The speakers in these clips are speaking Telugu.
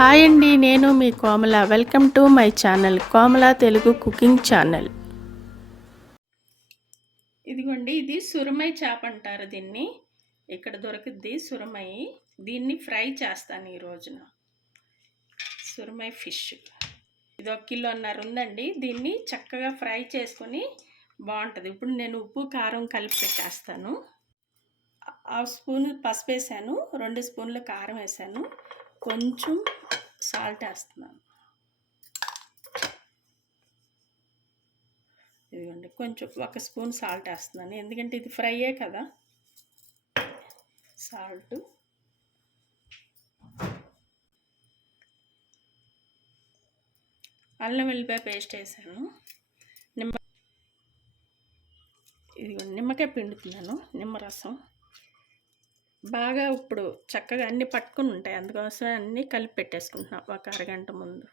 హాయ్ అండి, నేను మీ Komala. Welcome to my channel Komala Telugu cooking channel. ఇదిగోండి, ఇది సురమై చేప అంటారు దీన్ని. ఇక్కడ దొరుకుద్ది సురమై. దీన్ని ఫ్రై చేస్తాను ఈ రోజున. సురమై ఫిష్ ఇది 1.5 కిలో ఉందండి. దీన్ని చక్కగా ఫ్రై చేసుకొని బాగుంటుంది. ఇప్పుడు నేను ఉప్పు కారం కలిపి పెట్టేస్తాను. 1/2 స్పూన్ పసుపు వేసాను, 2 స్పూన్లు కారం వేసాను, కొంచెం సాల్ట్ వేస్తున్నాను. ఇదిగోండి, కొంచెం 1 స్పూన్ సాల్ట్ వేస్తున్నాను, ఎందుకంటే ఇది ఫ్రైయే కదా. సాల్ట్, అల్లం వెల్లిపాయ పేస్ట్ వేసాను, ఇదిగోండి నిమ్మకాయ పిండుతున్నాను, నిమ్మరసం. బాగా ఇప్పుడు చక్కగా అన్నీ పట్టుకుని ఉంటాయి, అందుకోసం అన్నీ కలిపి పెట్టేసుకుంటున్నాం 1 అరగంట ముందు.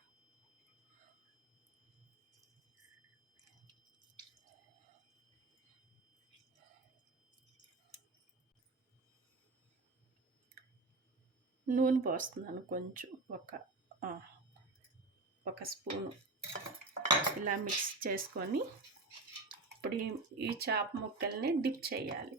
నూనె పోస్తున్నాను కొంచెం, ఒక స్పూను. ఇలా మిక్స్ చేసుకొని ఇప్పుడు ఈ చేప ముక్కల్ని డిప్ చేయాలి.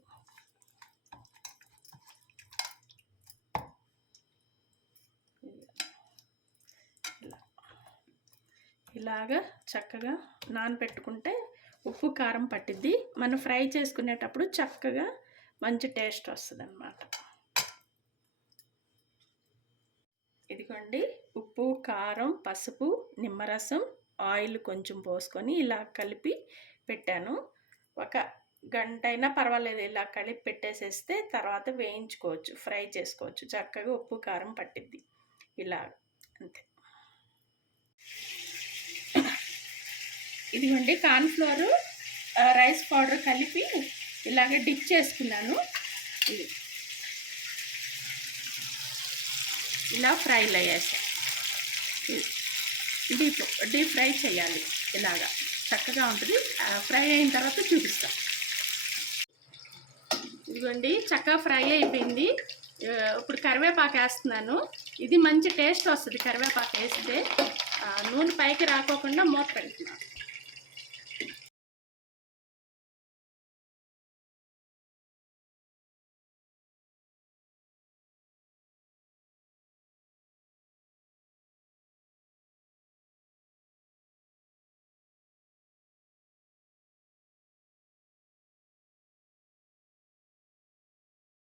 ఇలాగా చక్కగా నానబెట్టుకుంటే ఉప్పు కారం పట్టిద్ది. మనం ఫ్రై చేసుకునేటప్పుడు చక్కగా మంచి టేస్ట్ వస్తుంది అన్నమాట. ఇదిగోండి, ఉప్పు కారం పసుపు నిమ్మరసం ఆయిల్ కొంచెం పోసుకొని ఇలా కలిపి పెట్టాను. 1 గంట అయినా పర్వాలేదు, ఇలా కలిపి పెట్టేసేస్తే తర్వాత వేయించుకోవచ్చు, ఫ్రై చేసుకోవచ్చు. చక్కగా ఉప్పు కారం పట్టిద్ది ఇలా, అంతే. ఇదిగోండి, కార్న్ఫ్లోర్ రైస్ పౌడర్ కలిపి ఇలాగ డిప్ చేసుకున్నాను. ఇది ఇలా ఫ్రైలు అయ్యేసాయి. డీప్ ఫ్రై చేయాలి, ఇలాగా చక్కగా ఉంటుంది. ఫ్రై అయిన తర్వాత చూపిస్తాం. ఇదిగోండి, చక్కగా ఫ్రై అయిపోయింది. ఇప్పుడు కరివేపాకు వేస్తున్నాను. ఇది మంచి టేస్ట్ వస్తుంది కరివేపాకు వేస్తే. నూనె పైకి రాకోకుండా మూత పెడుతున్నాను.